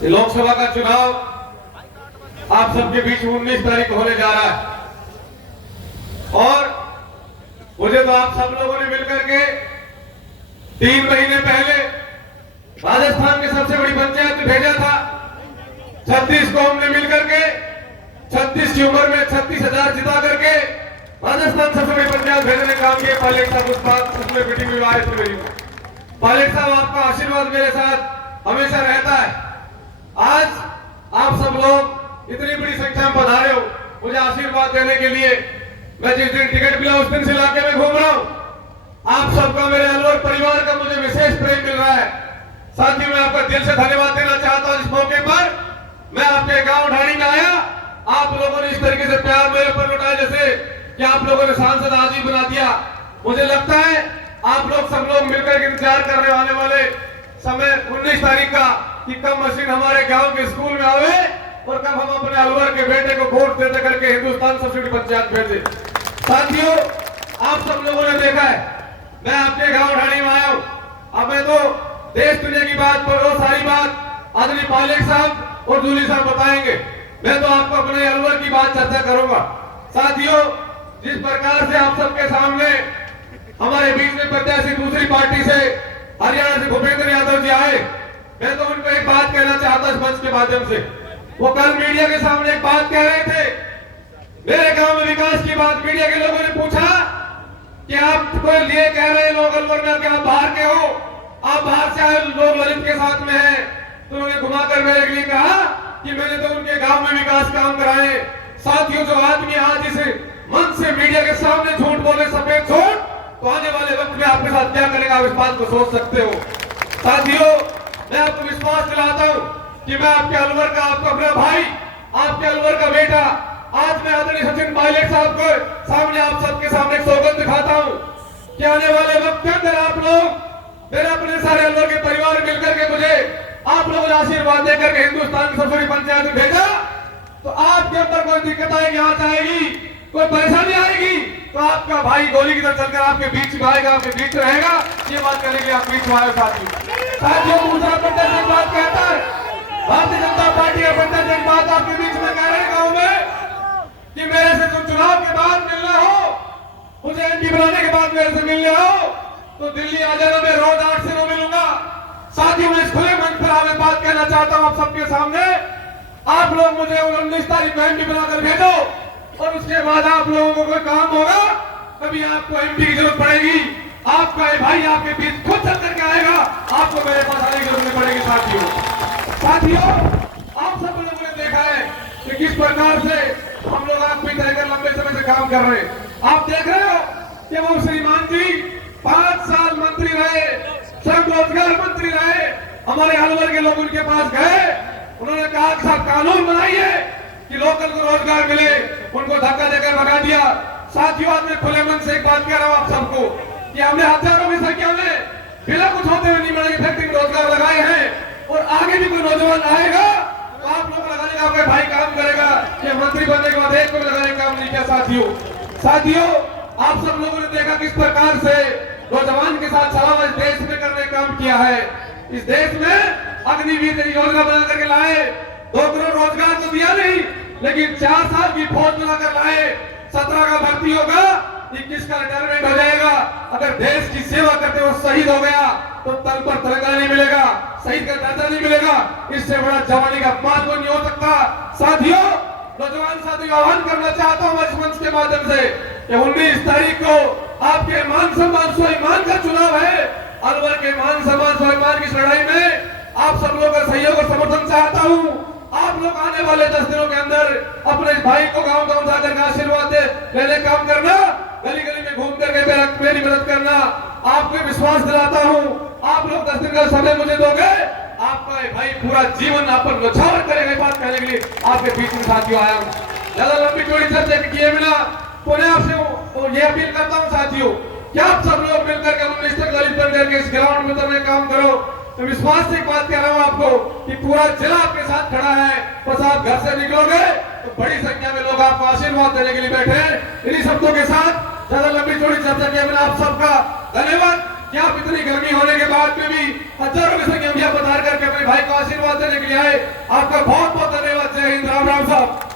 ये लोकसभा का चुनाव आप सबके बीच 19 तारीख होने जा रहा है और मुझे तो आप सब लोगों ने मिलकर के 3 महीने पहले राजस्थान की सबसे बड़ी पंचायत में भेजा था। 36 को हमने मिलकर के 36 की उम्र में 36,000 जिता करके राजस्थान सबसे बड़ी पंचायत भेजने का काम किया। पायलट साहब उस बात उसमें मीटिंग में आए थे मेरी। पायलट साहब आपका आशीर्वाद मेरे साथ हमेशा रहता है। आज आप सब लोग इतनी बड़ी संख्या में पधारे हो मुझे आशीर्वाद देने के लिए। मैं जिस दिन टिकट मिला उस दिन से इलाके में घूम रहा हूं। आप सबका मेरे अलवर परिवार का मुझे विशेष प्रेम मिल रहा है। साथियों मैं आपका दिल से धन्यवाद देना चाहता हूं। इस मौके पर मैं आपके गांव ढाणी में आया, आप लोगों ने इस तरीके से प्यार मेरे पर लुटाया जैसे कि आप लोगों ने सांसद आज ही बना दिया। मुझे लगता है आप लोग सब लोग मिलकर इंतजार कर रहे आने वाले समय 19 तारीख का कि कब मशीन हमारे गांव के स्कूल में आवे और कब हम अपने अलवर के बेटे को वोट देते करके हिंदुस्तान सबसे बड़ी पंचायत भेजे। साथियों आप सब लोगों ने देखा है मैं आपके गांव ढाणी में आया हूं। अब मैं तो देश दुनिया की बात पर वो सारी बात आदरणीय पायलट साहब और जूली साहब बताएंगे। मैं तो आपको अपने अलवर की बात चर्चा करूंगा। साथियों जिस प्रकार से आप सबके सामने हमारे बीच में प्रत्याशी दूसरी पार्टी से हरियाणा से भूपेंद्र यादव जी आए, मैं तो उनको एक बात कहना चाहता इस मंच के माध्यम से। वो कल मीडिया के सामने एक बात कह रहे थे, मेरे गांव में विकास की बात। मीडिया के लोगों ने पूछा कि आप को लिए कह रहे लोग अलवर में आप बाहर के हो, आप बाहर से आए लोग ललित के साथ में हैं। तो उन्होंने घुमाकर मेरे लिए कहा कि मैंने तो उनके गांव में विकास काम कराए। साथियों जो आदमी आज इस मंच से मीडिया के सामने झूठ बोले सफेद झूठ, तो आने वाले वक्त में आपके साथ क्या करेगा आप इस बात को सोच सकते हो। साथियों मैं आपको विश्वास दिलाता हूं कि मैं आपके अलवर का आपका अपना भाई, आपके अलवर का बेटा, आज मैं आदरणीय सचिन पायलट साहब को सामने आप सबके सामने सौगंध दिखाता हूं कि आने वाले वक्त के अंदर आप लोग मेरे अपने सारे अलवर के परिवार मिलकर के मुझे आप लोगों ने आशीर्वाद देकर के हिंदुस्तान की सबसे बड़ी पंचायत में भेजा, तो आपके अंदर कोई दिक्कत आएगी, आज आएगी, कोई परेशानी आएगी तो आपका भाई गोली की तरह चलकर आपके बीच में आएगा, आपके बीच रहेगा। ये बात करने के लिए आप बीच में आए। साथियों दूसरा प्रत्याशी बात कहता है भारतीय जनता पार्टी का प्रत्याशी बात आपके बीच में कह रहे गाँव में कि मेरे से तुम चुनाव के बाद मिलना हो, मुझे एमपी बनाने के बाद मेरे से मिलने हो तो दिल्ली आ जाना, मैं रोज 8 से 9 मिलूंगा। साथियों मैं इस खुले मंच पर आगे बात कहना चाहता हूं आप सबके सामने, आप लोग मुझे 19 तारीख को एमपी बनाकर भेजो और उसके बाद आप लोगों को कोई काम होगा, कभी आपको एमपी की जरूरत पड़ेगी, आपका भाई आपके बीच खुद चल करके आएगा, आपको मेरे पास आने की जरूरत पड़ेगी। साथियों आप सब लोगों ने देखा है कि किस प्रकार से हम लोग आप भी रहकर लंबे समय से काम कर रहे हैं। आप देख रहे हो कि वो श्रीमान जी 5 साल मंत्री रहे, श्रम रोजगार मंत्री रहे, हमारे अलवर के लोग उनके पास गए, उन्होंने कहा कि साहब कानून बनाइए कि लोकल को रोजगार मिले, उनको धक्का देकर भगा दिया। साथियों आज मैं खुले मन से एक बात कह रहा हूं आप सबको कि हमने हजारों की संख्या में बिना कुछ होते हुए नहीं बने फैक्ट्री में रोजगार लगाए हैं और आगे भी कोई नौजवान आएगा तो आप लोग लगाने का आपका भाई काम करेगा। ये मंत्री बनने के बाद एक को लगाने का काम नहीं किया। साथियों आप सब लोगों ने देखा किस प्रकार से नौजवान के साथ सलाह इस देश में करने का काम किया है। इस देश में अग्निवीर योजना बना करके लाए, 2 करोड़ रोजगार तो दिया नहीं लेकिन 4 साल की फौज बनाकर लाए, 17 का भर्ती होगा, 21 का रिटायरमेंट हो जाएगा। अगर देश की सेवा करते हुए शहीद हो गया तो तल पर तिरंगा नहीं मिलेगा, शहीद का दर्जा नहीं मिलेगा। इससे बड़ा जवानी का अपमान को नहीं हो सकता। साथियों नौजवान साथियों आह्वान करना चाहता हूं इस मंच के माध्यम से कि 19 तारीख को आपके मान सम्मान स्वाभिमान का चुनाव है। अलवर के मान सम्मान स्वाभिमान की लड़ाई में आप सब लोगों का सहयोग और समर्थन चाहता हूं। आप लोग आने वाले 10 दिनों के अंदर अपने भाई को गांव-गांव जाकर के आशीर्वाद लेने काम करना, गली-गली में घूम करके मेरी मदद करना। आपको विश्वास दिलाता हूं आप लोग 10 दिन का समय मुझे दोगे, आपका भाई पूरा जीवन अपन न्यौछावर करेगा। बात कहने के लिए आपके बीच में साथियों आया हूं। ज्यादा लंबी चौड़ी चर्चा किए बिना पुनः आपसे ये अपील करता हूं साथियों कि आप सब लोग मिलकर के 19 तक दलित बन करके इस ग्राउंड में उतरने काम करो। तो विश्वास से एक बात कह रहा हूं आपको कि पूरा जिला आपके साथ खड़ा है। बस आप घर से निकलोगे तो बड़ी संख्या में लोग आपको आशीर्वाद देने के लिए बैठे हैं। इन्हीं शब्दों के साथ ज्यादा लंबी चौड़ी चर्चा किए बिना आप सबका धन्यवाद कि आप इतनी गर्मी होने के बाद में भी हजारों की संख्या में पधार करके अपने भाई भाई को आशीर्वाद देने के लिए आए। आपका बहुत बहुत धन्यवाद। जय हिंद। राम राम साहब।